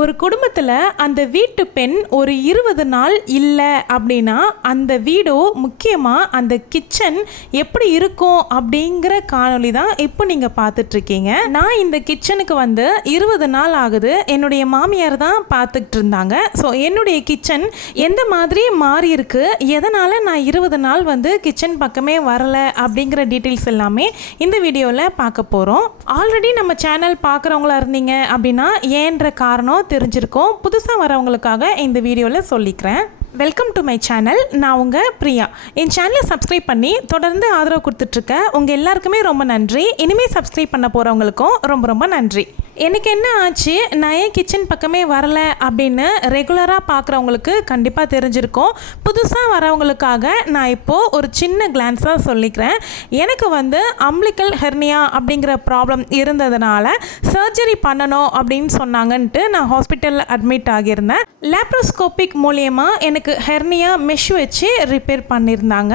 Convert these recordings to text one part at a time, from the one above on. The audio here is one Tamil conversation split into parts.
ஒரு குடும்பத்தில் அந்த வீட்டு பெண் ஒரு இருபது நாள் இல்லை அப்படின்னா அந்த வீடோ முக்கியமாக அந்த கிச்சன் எப்படி இருக்கும் அப்படிங்கிற காணொளி தான் இப்போ நீங்கள் பார்த்துட்ருக்கீங்க. நான் இந்த கிச்சனுக்கு வந்து இருபது நாள் ஆகுது. என்னுடைய மாமியார் தான் பார்த்துக்கிட்டு இருந்தாங்க ஸோ என்னுடைய கிச்சன் எந்த மாதிரி மாறி இருக்கு? எதனால் நான் இருபது நாள் வந்து கிச்சன் பக்கமே வரலை அப்படிங்கிற டீட்டெயில்ஸ் எல்லாமே இந்த வீடியோவில் பார்க்க போகிறோம் ஆல்ரெடி நம்ம சேனல் பார்க்குறவங்களா இருந்தீங்க அப்படின்னா ஏன்ற காரணம் தெரிஞ்சிருக்கும். புதுசாக வரவங்களுக்காக இந்த வீடியோவில் சொல்லிக்கிறேன். வெல்கம் டு மை சேனல் நான் உங்கள் பிரியா. என் சேனலை சப்ஸ்கிரைப் பண்ணி தொடர்ந்து ஆதரவு கொடுத்துட்ருக்க உங்கள் எல்லாருக்குமே ரொம்ப நன்றி. இனிமேல் சப்ஸ்கிரைப் பண்ண போகிறவங்களுக்கும் ரொம்ப ரொம்ப நன்றி. எனக்கு என்ன ஆச்சு? நான் ஏன் கிச்சன் பக்கமே வரல அப்படின்னு ரெகுலராக பார்க்குறவங்களுக்கு கண்டிப்பாக தெரிஞ்சிருக்கும். புதுசாக வரவங்களுக்காக நான் இப்போது ஒரு சின்ன கிளான்ஸாக சொல்லிக்கிறேன். எனக்கு வந்து அம்லிக்கல் ஹெர்னியா அப்படிங்கிற ப்ராப்ளம் இருந்ததுனால சர்ஜரி பண்ணணும் அப்படின்னு சொன்னாங்கன்ட்டு நான் ஹாஸ்பிட்டலில் அட்மிட் ஆகியிருந்தேன். லேப்ரோஸ்கோபிக் மூலியமாக எனக்கு ஹெர்னியா மெஷ் வச்சு ரிப்பேர் பண்ணியிருந்தாங்க.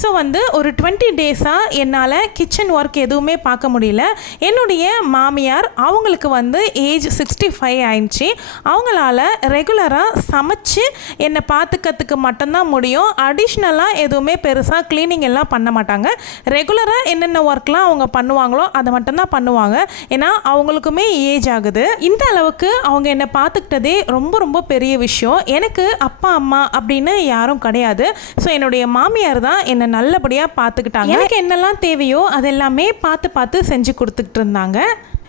ஸோ வந்து ஒரு டுவெண்ட்டி டேஸாக என்னால் கிச்சன் ஒர்க் எதுவுமே பார்க்க முடியல. என்னுடைய மாமியார் அவங்களுக்கு வந்து ஏஜ் சிக்ஸ்டி ஃபைவ் ஆயிடுச்சு. அவங்களால ரெகுலராக சமைச்சு என்னை பார்த்துக்கிறதுக்கு மட்டும்தான் முடியும். அடிஷ்னலாக எதுவுமே பெருசாக க்ளீனிங் எல்லாம் பண்ண மாட்டாங்க. ரெகுலராக என்னென்ன ஒர்க்லாம் அவங்க பண்ணுவாங்களோ அதை மட்டும்தான் பண்ணுவாங்க. ஏன்னா அவங்களுக்குமே ஏஜ் ஆகுது. இந்த அளவுக்கு அவங்க என்னை பார்த்துக்கிட்டதே ரொம்ப ரொம்ப பெரிய விஷயம். எனக்கு அப்பா அம்மா அப்படின்னு யாரும் கிடையாது. ஸோ என்னுடைய மாமியார் தான் என்னை நல்லபடியாக பார்த்துக்கிட்டாங்க எனக்கு என்னெல்லாம் தேவையோ அதெல்லாமே பார்த்து பார்த்து செஞ்சு கொடுத்துக்கிட்டு இருந்தாங்க.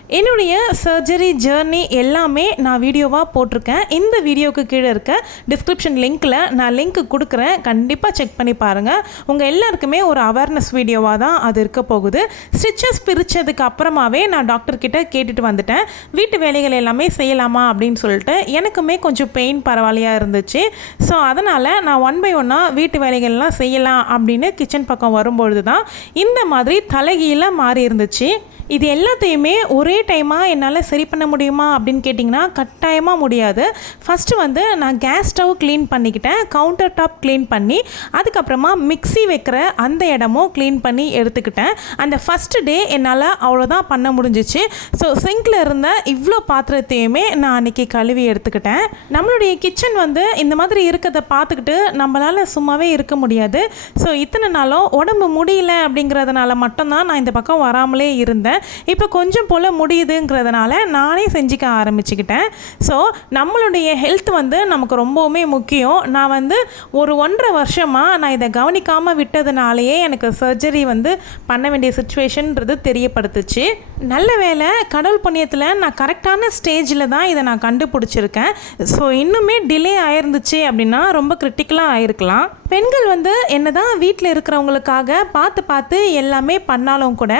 என்னுடைய சர்ஜரி ஜேர்னி எல்லாமே நான் வீடியோவாக போட்டிருக்கேன். இந்த வீடியோவுக்கு கீழே இருக்க டிஸ்கிரிப்ஷன் லிங்க்கில் நான் லிங்க் கொடுக்குறேன். கண்டிப்பாக செக் பண்ணி பாருங்கள் உங்கள் எல்லாருக்குமே ஒரு அவேர்னஸ் வீடியோவாக தான் அது இருக்க போகுது. ஸ்டிச்சஸ் பிரித்ததுக்கு அப்புறமாவே நான் டாக்டர்கிட்ட கேட்டுட்டு வந்துட்டேன். வீட்டு வேலைகள் எல்லாமே செய்யலாமா அப்படின்னு சொல்லிட்டு எனக்குமே கொஞ்சம் பெயின் பரவாயில்லையாக இருந்துச்சு. ஸோ அதனால் நான் ஒன் பை ஒன்னாக வீட்டு வேலைகள்லாம் செய்யலாம் அப்படின்னு கிச்சன் பக்கம் வரும்பொழுது தான் இந்த மாதிரி தலைகீழாக மாறி இருந்துச்சு. இது எல்லாத்தையுமே ஒரே டைமாக என்னால் சரி பண்ண முடியுமா அப்படின்னு கேட்டிங்கன்னா கட்டாயமாக முடியாது. ஃபஸ்ட்டு வந்து நான் கேஸ் ஸ்டவ் க்ளீன் பண்ணிக்கிட்டேன். கவுண்டர் டாப் க்ளீன் பண்ணி அதுக்கப்புறமா மிக்ஸி வைக்கிற அந்த இடமும் க்ளீன் பண்ணி எடுத்துக்கிட்டேன். அந்த ஃபஸ்ட்டு டே என்னால் அவ்வளோதான் பண்ண முடிஞ்சிச்சு. ஸோ சிங்கில் இருந்த இவ்வளோ பாத்திரத்தையுமே நான் அன்றைக்கி கழுவி எடுத்துக்கிட்டேன். நம்மளுடைய கிச்சன் வந்து இந்த மாதிரி இருக்கிறத பார்த்துக்கிட்டு நம்மளால் சும்மாவே இருக்க முடியாது. ஸோ இத்தனை நாளும் உடம்பு முடியல அப்படிங்கிறதுனால மட்டும்தான் நான் இந்த பக்கம் வராமலே இருந்தேன். இப்போ கொஞ்சம் போல் முடியுதுங்கிறதுனால நானே செஞ்சுக்க ஆரம்பிச்சுக்கிட்டேன். ஸோ நம்மளுடைய ஹெல்த் வந்து நமக்கு ரொம்பவுமே முக்கியம். நான் வந்து ஒரு ஒன்றரை வருஷமாக நான் இதை கவனிக்காமல் விட்டதுனாலேயே எனக்கு சர்ஜரி வந்து பண்ண வேண்டிய சுச்சுவேஷன்ன்றது தெரியப்படுத்துச்சு. நல்ல வேலை கடவுள் புண்ணியத்தில் நான் கரெக்டான ஸ்டேஜில் தான் இதை நான் கண்டுபிடிச்சிருக்கேன். ஸோ இன்னுமே டிலே ஆயிருந்துச்சு அப்படின்னா ரொம்ப கிரிட்டிக்கலாக ஆயிருக்கலாம். பெண்கள் வந்து என்னதான் வீட்டில் இருக்கிறவங்களுக்காக பார்த்து பார்த்து எல்லாமே பண்ணாலும் கூட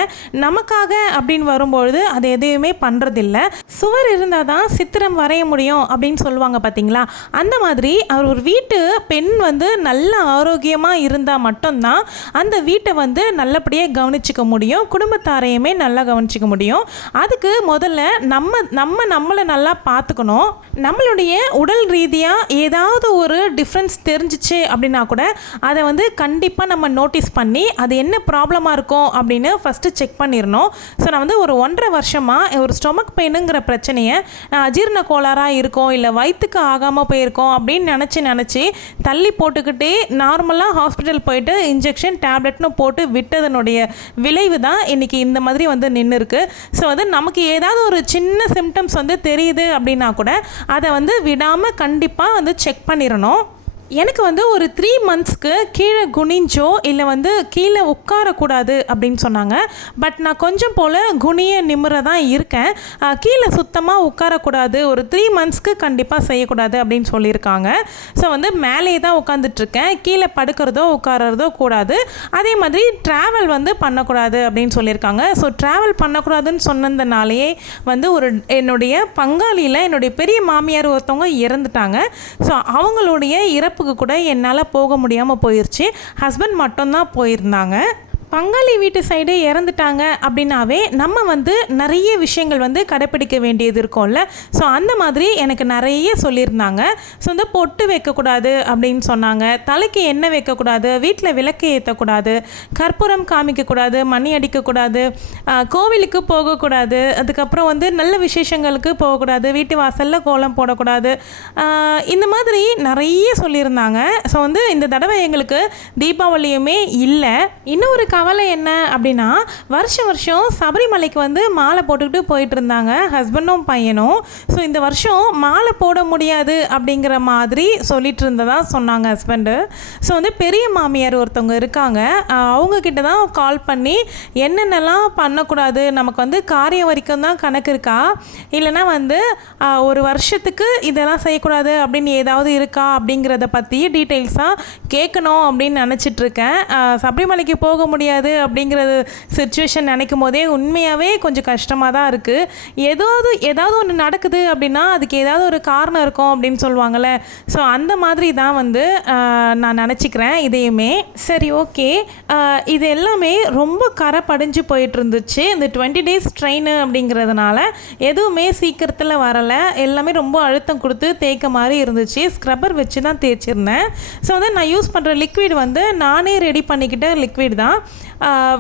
நமக்காக அப்படின்னு வரும்பொழுது அது எதையுமே பண்ணுறதில்ல சுவர் இருந்தால் தான் சித்திரம் வரைய முடியும் அப்படின்னு சொல்லுவாங்க பார்த்தீங்களா அந்த மாதிரி அவர் ஒரு வீட்டு பெண் வந்து நல்ல ஆரோக்கியமாக இருந்தால் மட்டும்தான் அந்த வீட்டை வந்து நல்லபடியாக கவனிச்சிக்க முடியும். குடும்பத்தாரையுமே நல்லா கவனிச்சிக்க முடியும். அதுக்கு முதல்ல நம்ம நம்ம நம்மளை நல்லா பார்த்துக்கணும். நம்மளுடைய உடல் ரீதியாக ஏதாவது ஒரு டிஃப்ரென்ஸ் தெரிஞ்சிச்சு அப்படின்னா கூட அதை வந்து கண்டிப்பாக நம்ம நோட்டீஸ் பண்ணி அது என்ன ப்ராப்ளமாக இருக்கும் அப்படின்னு ஃபஸ்ட்டு செக் பண்ணிடணும் ஸோ நான் வந்து ஒரு ஒன்றரை வருஷமாக ஒரு ஸ்டொமக் பெயினுங்கிற பிரச்சனையை நான் அஜீரண கோளாறாக இருக்கும் இல்லை வயிற்றுக்கு ஆகாமல் போயிருக்கோம் அப்படின்னு நினச்சி நினச்சி தள்ளி போட்டுக்கிட்டே நார்மலாக ஹாஸ்பிட்டல் போயிட்டு இன்ஜெக்ஷன் டேப்லெட்னு போட்டு விட்டதனுடைய விளைவு தான் இன்றைக்கி இந்த மாதிரி வந்து நின்று ஸோ வந்து நமக்கு ஏதாவது ஒரு சின்ன சிம்டம்ஸ் வந்து தெரியுது அப்படின்னா கூட அதை வந்து விடாமல் கண்டிப்பாக வந்து செக் பண்ணிடணும் எனக்கு வந்து ஒரு த்ரீ மந்த்ஸ்க்கு கீழே குனிஞ்சோ இல்லை வந்து கீழே உட்காரக்கூடாது அப்படின்னு சொன்னாங்க. பட் நான் கொஞ்சம் போல் குனிய நிமிர தான் இருக்கேன் கீழே சுத்தமாக உட்காரக்கூடாது. ஒரு த்ரீ மந்த்ஸ்க்கு கண்டிப்பாக செய்யக்கூடாது அப்படின்னு சொல்லியிருக்காங்க. ஸோ வந்து மேலே தான் உட்காந்துட்ருக்கேன் கீழே படுக்கிறதோ உட்காரறதோ கூடாது. அதே மாதிரி ட்ராவல் வந்து பண்ணக்கூடாது அப்படின்னு சொல்லியிருக்காங்க. ஸோ ட்ராவல் பண்ணக்கூடாதுன்னு சொன்னதுனாலேயே வந்து ஒரு என்னுடைய பங்காளியில் என்னுடைய பெரிய மாமியார் ஒருத்தவங்க இறந்துட்டாங்க. ஸோ அவங்களுடைய இறப்பு இறப்புக்கு கூட என்னால் போக முடியாமல் போயிடுச்சு ஹஸ்பண்ட் மட்டும்தான் போயிருந்தாங்க. பங்காளி வீட்டு சைடு இறந்துட்டாங்க அப்படின்னாவே நம்ம வந்து நிறைய விஷயங்கள் வந்து கடைப்பிடிக்க வேண்டியது இருக்கும்ல. ஸோ அந்த மாதிரி எனக்கு நிறைய சொல்லியிருந்தாங்க. ஸோ வந்து பொட்டு வைக்கக்கூடாது அப்படின்னு சொன்னாங்க. தலைக்கு எண்ணெய் வைக்கக்கூடாது வீட்டில் விளக்கு ஏற்றக்கூடாது கற்பூரம் காமிக்கக்கூடாது மணி அடிக்கக்கூடாது கோவிலுக்கு போகக்கூடாது அதுக்கப்புறம் வந்து நல்ல விசேஷங்களுக்கு போகக்கூடாது வீட்டு வாசலில் கோலம் போடக்கூடாது இந்த மாதிரி நிறைய சொல்லியிருந்தாங்க. ஸோ வந்து இந்த தடவை எங்களுக்கு தீபாவளியுமே இல்லை. இன்னொரு கா கவலை என்ன அப்படின்னா வருஷம் வருஷம் சபரிமலைக்கு வந்து மாலை போட்டுக்கிட்டு போயிட்டு இருந்தாங்க ஹஸ்பண்டும் பையனும். ஸோ இந்த வருஷம் மாலை போட முடியாது அப்படிங்கிற மாதிரி சொல்லிட்டு இருந்ததா சொன்னாங்க ஹஸ்பண்டு ஸோ வந்து பெரிய மாமியார் ஒருத்தவங்க இருக்காங்க. அவங்கக்கிட்ட தான் கால் பண்ணி என்னென்னலாம் பண்ணக்கூடாது? நமக்கு வந்து காரியம் வரைக்கும் தான் கணக்கு இருக்கா? இல்லைன்னா வந்து ஒரு வருஷத்துக்கு இதெல்லாம் செய்யக்கூடாது அப்படின்னு ஏதாவது இருக்கா? அப்படிங்கிறத பற்றி டீட்டெயில்ஸாக கேட்கணும் அப்படின்னு நினச்சிட்ருக்கேன் சபரிமலைக்கு போக முடியாது அப்படிங்கிறது சுச்சுவேஷன் நினைக்கும் போதே உண்மையாகவே கொஞ்சம் கஷ்டமாக தான் இருக்குது ஏதாவது ஏதாவது ஒன்று நடக்குது அப்படின்னா அதுக்கு ஏதாவது ஒரு காரணம் இருக்கும் அப்படின்னு சொல்லுவாங்கள்ல ஸோ அந்த மாதிரி தான் வந்து நான் நினச்சிக்கிறேன் இதையுமே. சரி ஓகே இது எல்லாமே ரொம்ப கரை படிஞ்சு போயிட்டு இருந்துச்சு. இந்த டுவெண்ட்டி டேஸ் ட்ரெயின் அப்படிங்கிறதுனால எதுவுமே சீக்கிரத்தில் வரலை. எல்லாமே ரொம்ப அழுத்தம் கொடுத்து தேய்க்க மாதிரி இருந்துச்சு. ஸ்க்ரப்பர் வச்சு தான் தேய்ச்சிருந்தேன். ஸோ வந்து நான் யூஸ் பண்ணுற லிக்விட் வந்து நானே ரெடி பண்ணிக்கிட்ட லிக்விட் தான்.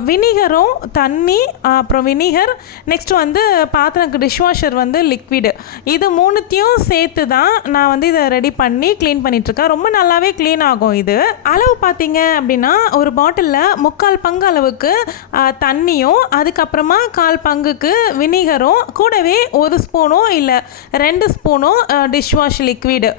வினிகரும் தண்ணி அப்புறம் வினிகர் நெக்ஸ்ட் வந்து பாத்திரக்கு டிஷ்வாஷர் வந்து லிக்விடு இது மூணுத்தையும் சேர்த்து தான் நான் வந்து இதை ரெடி பண்ணி க்ளீன் பண்ணிகிட்ருக்கேன் ரொம்ப நல்லாவே க்ளீன் ஆகும் இது. அளவு பார்த்தீங்க அப்படின்னா ஒரு பாட்டிலில் முக்கால் பங்கு அளவுக்கு தண்ணியும் அதுக்கப்புறமா கால் பங்குக்கு வினிகரும் கூடவே ஒரு ஸ்பூனோ இல்லை ரெண்டு ஸ்பூனோ டிஷ்வாஷ் லிக்விடு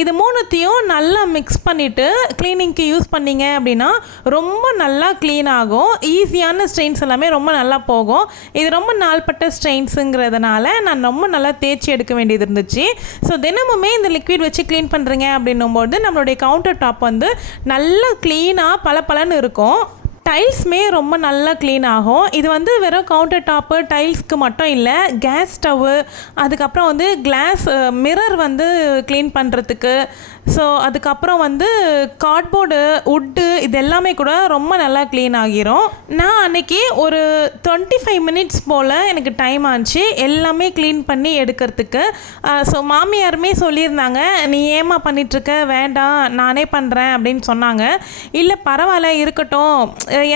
இது மூணுத்தையும் நல்லா மிக்ஸ் பண்ணிவிட்டு க்ளீனிங்க்கு யூஸ் பண்ணிங்க அப்படின்னா ரொம்ப நல்லா க்ளீன் ஆகும் ஈஸியான ஸ்ட்ரெயின்ஸ் எல்லாமே ரொம்ப நல்லா போகும். இது ரொம்ப நாள்பட்ட ஸ்ட்ரெயின்ஸுங்கிறதுனால நான் ரொம்ப நல்லா தேய்ச்சி எடுக்க வேண்டியது இருந்துச்சு. ஸோ தினமுமே இந்த லிக்விட் வச்சு க்ளீன் பண்ணுறீங்க அப்படின்னும்போது நம்மளுடைய கவுண்டர் டாப் வந்து நல்லா க்ளீனாக பளபளன்னு இருக்கும். டைல்ஸ்மே ரொம்ப நல்லா க்ளீன் ஆகும். இது வந்து வெறும் கவுண்டர் டாப்பு டைல்ஸ்க்கு மட்டும் இல்லை கேஸ் ஸ்டவ்வு அதுக்கப்புறம் வந்து கிளாஸ் மிரர் வந்து க்ளீன் பண்ணுறதுக்கு ஸோ அதுக்கப்புறம் வந்து கார்ட்போர்டு உட்டு இது எல்லாமே கூட ரொம்ப நல்லா க்ளீன் ஆகிரும். நான் அன்னைக்கு ஒரு டுவெண்ட்டி ஃபைவ் மினிட்ஸ் போல் எனக்கு டைம் ஆச்சு. எல்லாமே க்ளீன் பண்ணி எடுக்கிறதுக்கு. ஸோ மாமியாருமே சொல்லியிருந்தாங்க நீ ஏமா பண்ணிகிட்ருக்க வேண்டாம் நானே பண்ணுறேன் அப்படின்னு சொன்னாங்க. இல்லை பரவாயில்ல இருக்கட்டும்.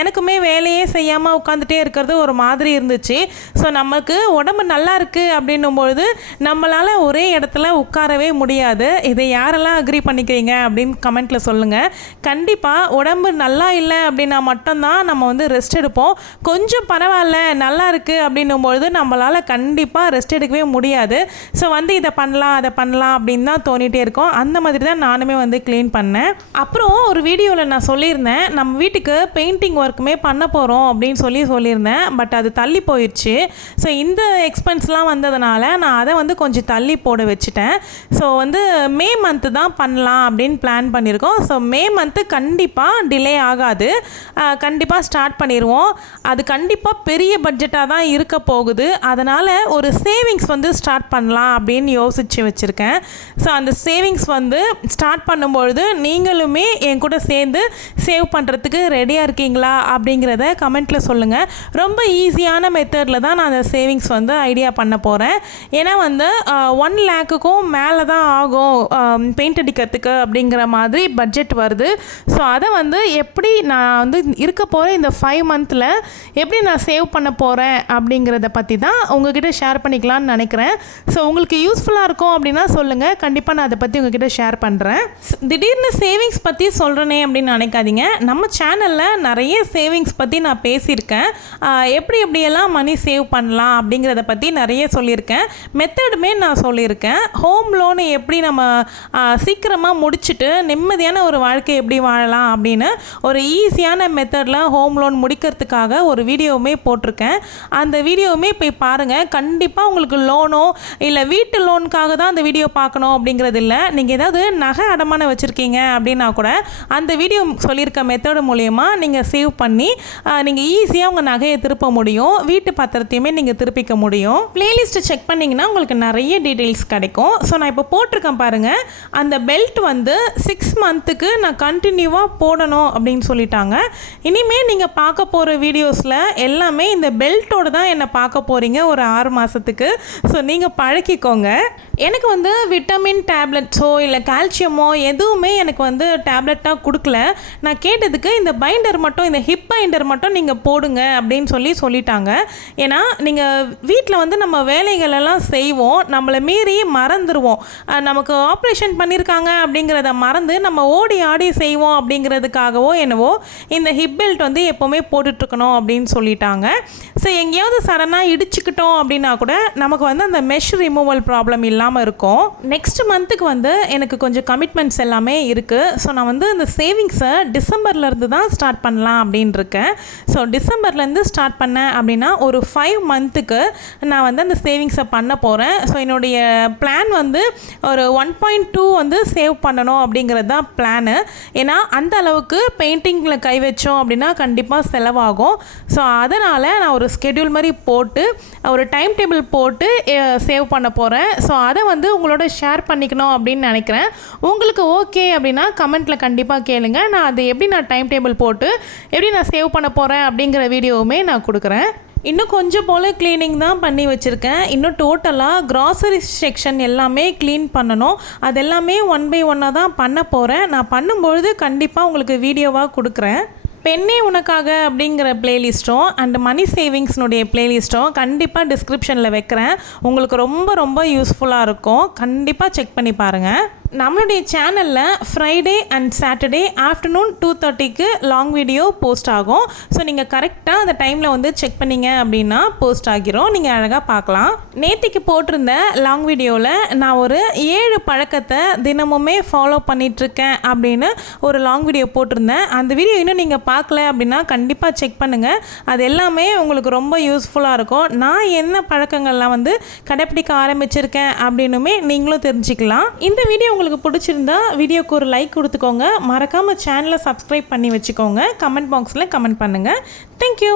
எனக்குமே வேலையே செய்யாமல் உட்காந்துட்டே இருக்கிறது ஒரு மாதிரி இருந்துச்சு. ஸோ நமக்கு உடம்பு நல்லா இருக்குது அப்படின்னும்பொழுது நம்மளால் ஒரே இடத்துல உட்காரவே முடியாது. இதை யாரெல்லாம் அக்ரி பண்ணிக்கிறீங்க அப்படின்னு கமெண்ட்டில் சொல்லுங்கள் கண்டிப்பாக உடம்பு நல்லா இல்லை அப்படின்னா மட்டும்தான் நம்ம வந்து ரெஸ்ட் எடுப்போம். கொஞ்சம் பரவாயில்ல நல்லா இருக்குது அப்படின்னும்பொழுது நம்மளால் கண்டிப்பாக ரெஸ்ட் எடுக்கவே முடியாது. ஸோ வந்து இதை பண்ணலாம் அதை பண்ணலாம் அப்படின்னு தான் தோணிகிட்டே இருக்கும். அந்த மாதிரி தான் நானுமே வந்து க்ளீன் பண்ணேன். அப்புறம் ஒரு வீடியோவில் நான் சொல்லியிருந்தேன் நம்ம வீட்டுக்கு பெயிண்டிங் ஒர்க்குமே பண்ண போகிறோம் அப்படின்னு சொல்லி சொல்லியிருந்தேன். பட் அது தள்ளி போயிடுச்சு ஸோ இந்த எக்ஸ்பென்ஸ்லாம் வந்ததுனால நான் அதை வந்து கொஞ்சம் தள்ளி போட வச்சுட்டேன். ஸோ வந்து மே மந்த்து தான் பண்ணலாம் அப்படின்னு பிளான் பண்ணியிருக்கோம். ஸோ மே மந்த்து கண்டிப்பாக டிலே ஆகாது. கண்டிப்பாக ஸ்டார்ட் பண்ணிடுவோம் அது கண்டிப்பாக பெரிய பட்ஜெட்டாக தான் இருக்க போகுது. அதனால் ஒரு சேவிங்ஸ் வந்து ஸ்டார்ட் பண்ணலாம் அப்படின்னு யோசித்து வச்சுருக்கேன். ஸோ அந்த சேவிங்ஸ் வந்து ஸ்டார்ட் பண்ணும்பொழுது நீங்களுமே என் கூட சேர்ந்து சேவ் பண்ணுறதுக்கு ரெடியாக இருக்கீங்களா அப்படிங்கிறத கமெண்ட்டில் சொல்லுங்கள் ரொம்ப ஈஸியான மெத்தடில் தான் நான் அந்த சேவிங்ஸ் வந்து ஐடியா பண்ண போகிறேன் ஏன்னா வந்து ஒன் லேக்குக்கும் மேலே தான் ஆகும். பெயிண்ட் அடிக்கிறதுக்கு அப்படிங்கிற மாதிரி பட்ஜெட் வருது. ஸோ அதை வந்து எப்படி நான் வந்து இருக்க போகிற இந்த ஃபைவ் மந்தில் எப்படி நான் சேவ் பண்ண போகிறேன் அப்படிங்கிறத பற்றி தான் உங்ககிட்ட ஷேர் பண்ணிக்கலாம்னு நினைக்கிறேன். ஸோ உங்களுக்கு யூஸ்ஃபுல்லாக இருக்கும் அப்படின்னா சொல்லுங்கள் கண்டிப்பாக நான் அதை பற்றி உங்ககிட்ட ஷேர் பண்ணுறேன் திடீர்னு சேவிங்ஸ் பற்றி சொல்கிறேனே அப்படின்னு நினைக்காதீங்க. நம்ம சேனலில் நிறைய சேவிங்ஸ் பற்றி நான் பேசியிருக்கேன். எப்படி எப்படியெல்லாம் மணி சேவ் பண்ணலாம் அப்படிங்கிறத பற்றி நிறைய சொல்லியிருக்கேன். மெத்தடுமே நான் சொல்லியிருக்கேன். ஹோம் லோனை எப்படி நம்ம சீக்கிரம் சீக்கிரமாக முடிச்சுட்டு நிம்மதியான ஒரு வாழ்க்கை எப்படி வாழலாம் அப்படின்னு ஒரு ஈஸியான மெத்தடில் ஹோம் லோன் முடிக்கிறதுக்காக ஒரு வீடியோவுமே போட்டிருக்கேன். அந்த வீடியோவுமே போய் பாருங்கள் கண்டிப்பாக உங்களுக்கு லோனோ இல்லை வீட்டு லோனுக்காக தான் அந்த வீடியோ பார்க்கணும் அப்படிங்கிறது இல்லை. நீங்கள் ஏதாவது நகை அடமானம் வச்சுருக்கீங்க அப்படின்னா கூட அந்த வீடியோ சொல்லியிருக்க மெத்தடு மூலயமா நீங்கள் சேவ் பண்ணி நீங்கள் ஈஸியாக உங்கள் நகையை திருப்ப முடியும். வீட்டு பத்திரத்தையுமே நீங்கள் திருப்பிக்க முடியும். பிளேலிஸ்ட்டை செக் பண்ணிங்கன்னா உங்களுக்கு நிறைய டீட்டெயில்ஸ் கிடைக்கும். ஸோ நான் இப்போ போட்டிருக்கேன் பாருங்கள் அந்த பெல்ட் வந்து சிக்ஸ் மந்த்துக்கு நான் கண்டினியூவாக போடணும் அப்படின்னு சொல்லிட்டாங்க. இனிமேல் நீங்கள் பார்க்க போகிற வீடியோஸில் எல்லாமே இந்த பெல்ட்டோடு தான் என்னை பார்க்க போகிறீங்க ஒரு ஆறு மாதத்துக்கு ஸோ நீங்கள் பழக்கிக்கோங்க. எனக்கு வந்து விட்டமின் டேப்லெட்ஸோ இல்லை கால்சியமோ எதுவுமே எனக்கு வந்து டேப்லெட்டாக கொடுக்கல. நான் கேட்டதுக்கு இந்த பைண்டர் மட்டும் இந்த ஹிப் பைண்டர் மட்டும் நீங்கள் போடுங்க அப்படின்னு சொல்லி சொல்லிட்டாங்க. ஏன்னா நீங்கள் வீட்டில் வந்து நம்ம வேலைகளெல்லாம் செய்வோம். நம்மளை மீறி மறந்துடுவோம் நமக்கு ஆப்ரேஷன் பண்ணியிருக்காங்க அப்படிங்கிறத மறந்து நம்ம ஓடி ஆடி செய்வோம் அப்படிங்கிறதுக்காகவோ என்னவோ இந்த ஹிப் பெல்ட் வந்து எப்போவுமே போட்டுட்ருக்கணும் அப்படின்னு சொல்லிட்டாங்க. ஸோ எங்கேயாவது சடனாக இடிச்சுக்கிட்டோம் அப்படின்னா கூட நமக்கு வந்து அந்த மெஷ் ரிமூவல் ப்ராப்ளம் இல்லாமல் இருக்கும். நெக்ஸ்ட் மந்த்துக்கு வந்து எனக்கு கொஞ்சம் கமிட்மெண்ட்ஸ் எல்லாமே இருக்குது ஸோ நான் வந்து இந்த சேவிங்ஸை டிசம்பர்லேருந்து தான் ஸ்டார்ட் பண்ணலாம் அப்படின்னு இருக்கேன். ஸோ டிசம்பர்லேருந்து ஸ்டார்ட் பண்ணேன் அப்படின்னா ஒரு ஃபைவ் மந்த்துக்கு நான் வந்து அந்த சேவிங்ஸை பண்ண போகிறேன் ஸோ என்னுடைய பிளான் வந்து ஒரு ஒன் பாயிண்ட் டூ வந்து சேவ் பண்ணணும் அப்படிங்கிறது தான் பிளானு ஏன்னா அந்த அளவுக்கு பெயிண்டிங்கில் கை வச்சோம் அப்படின்னா கண்டிப்பாக செலவாகும். ஸோ அதனால் நான் ஒரு ஸ்கெடியூல் மாதிரி போட்டு ஒரு டைம் டேபிள் போட்டு சேவ் பண்ண போகிறேன் ஸோ அதை வந்து உங்களோட ஷேர் பண்ணிக்கணும் அப்படின்னு நினைக்கிறேன். உங்களுக்கு ஓகே அப்படின்னா கமெண்ட்டில் கண்டிப்பாக கேளுங்கள் நான் அது எப்படி நான் டைம் டேபிள் போட்டு எப்படி நான் சேவ் பண்ண போகிறேன் அப்படிங்கிற வீடியோவுமே நான் கொடுக்குறேன். இன்னும் கொஞ்சம் போல் க்ளீனிங் தான் பண்ணி வச்சுருக்கேன். இன்னும் டோட்டலாக க்ராசரி செக்ஷன் எல்லாமே க்ளீன் பண்ணணும். அது எல்லாமே ஒன் பை ஒன்னாக தான் பண்ண போகிறேன் நான் பண்ணும்பொழுது கண்டிப்பாக உங்களுக்கு வீடியோவாக கொடுக்குறேன். பெண்ணே உனக்காக அப்படிங்கிற பிளேலிஸ்ட்டும் அண்ட் மணி சேவிங்ஸ்னுடைய பிளேலிஸ்ட்டும் கண்டிப்பாக டிஸ்கிரிப்ஷனில் வைக்கிறேன். உங்களுக்கு ரொம்ப ரொம்ப யூஸ்ஃபுல்லாக இருக்கும். கண்டிப்பாக செக் பண்ணி பாருங்கள் நம்மளுடைய சேனலில் Friday and Saturday afternoon two தேர்ட்டிக்கு லாங் வீடியோ போஸ்ட் ஆகும். ஸோ நீங்கள் கரெக்டாக அந்த டைமில் வந்து செக் பண்ணீங்க அப்படின்னா போஸ்ட் ஆகிரும். நீங்கள் அழகாக பார்க்கலாம். நேத்திக்கு போட்டிருந்த லாங் வீடியோவில் நான் ஒரு ஏழு பழக்கத்தை தினமுமே ஃபாலோ பண்ணிகிட்ருக்கேன் அப்படின்னு ஒரு லாங் வீடியோ போட்டிருந்தேன். அந்த வீடியோ இன்னும் நீங்கள் பார்க்கல அப்படின்னா கண்டிப்பாக செக் பண்ணுங்கள் அது எல்லாமே உங்களுக்கு ரொம்ப யூஸ்ஃபுல்லாக இருக்கும். நான் என்ன பழக்கங்கள்லாம் வந்து கடைப்பிடிக்க ஆரம்பிச்சிருக்கேன் அப்படின்னுமே நீங்களும் தெரிஞ்சுக்கலாம். இந்த வீடியோ உங்களுக்கு பிடிச்சிருந்தா வீடியோக்கு ஒரு லைக் கொடுத்துக்கோங்க. மறக்காமல் சேனலை சப்ஸ்கிரைப் பண்ணி வச்சுக்கோங்க. கமெண்ட் பாக்ஸில் கமெண்ட் பண்ணுங்கள் தேங்க்யூ